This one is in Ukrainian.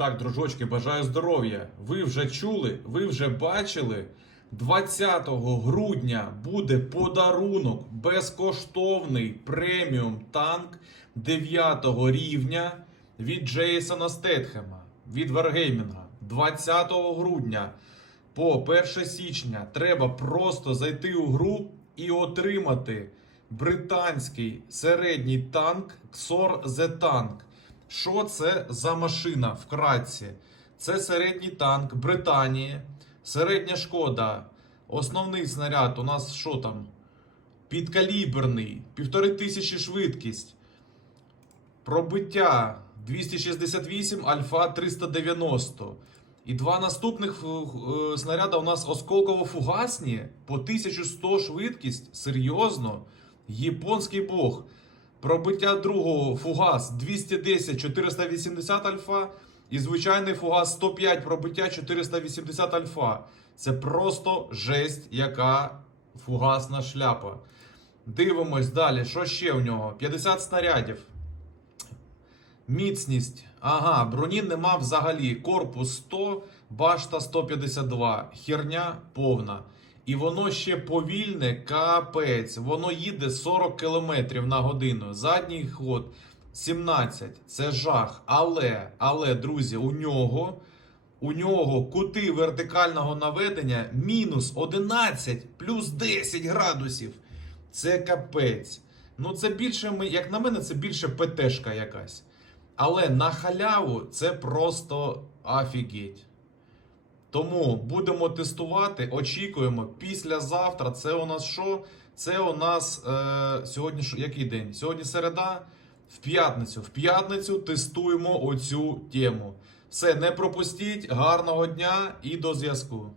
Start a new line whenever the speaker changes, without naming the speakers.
Так, дружочки, бажаю здоров'я. Ви вже чули, ви вже бачили. 20 грудня буде подарунок безкоштовний преміум танк 9 рівня від Джейсона Стетхема від Wargaming. 20 грудня по 1 січня треба просто зайти у гру і отримати британський середній танк XOR Z-Tank. Що це за машина вкратці? Це середній танк Британії, середня шкода. Основний снаряд у нас що там? Підкаліберний, півтори тисячі швидкість. Пробиття 268, альфа 390. І два наступних е, снаряда у нас осколково-фугасні по 1100 швидкість. Серйозно? Японський бог. Пробиття другого фугас 210 480 альфа. І звичайний фугас 105 пробиття 480 альфа. Це просто жесть, яка фугасна шляпа. Дивимось далі. Що ще у нього? 50 снарядів. Міцність. Ага, броні нема взагалі. Корпус 100, башта 152. Херня повна. І воно ще повільне, капець. Воно їде 40 км на годину. Задній ход 17. Це жах. Але, але, друзі, у нього. У нього кути вертикального наведення мінус 11 плюс 10 градусів. Це капець. Ну, це більше, як на мене, це більше ПТшка якась. Але на халяву це просто офігеть. Тому будемо тестувати, очікуємо. Післязавтра це у нас що? Це у нас е, сьогодні який день? Сьогодні середа. В п'ятницю. В п'ятницю тестуємо оцю тему. Все, не пропустіть. Гарного дня і до зв'язку.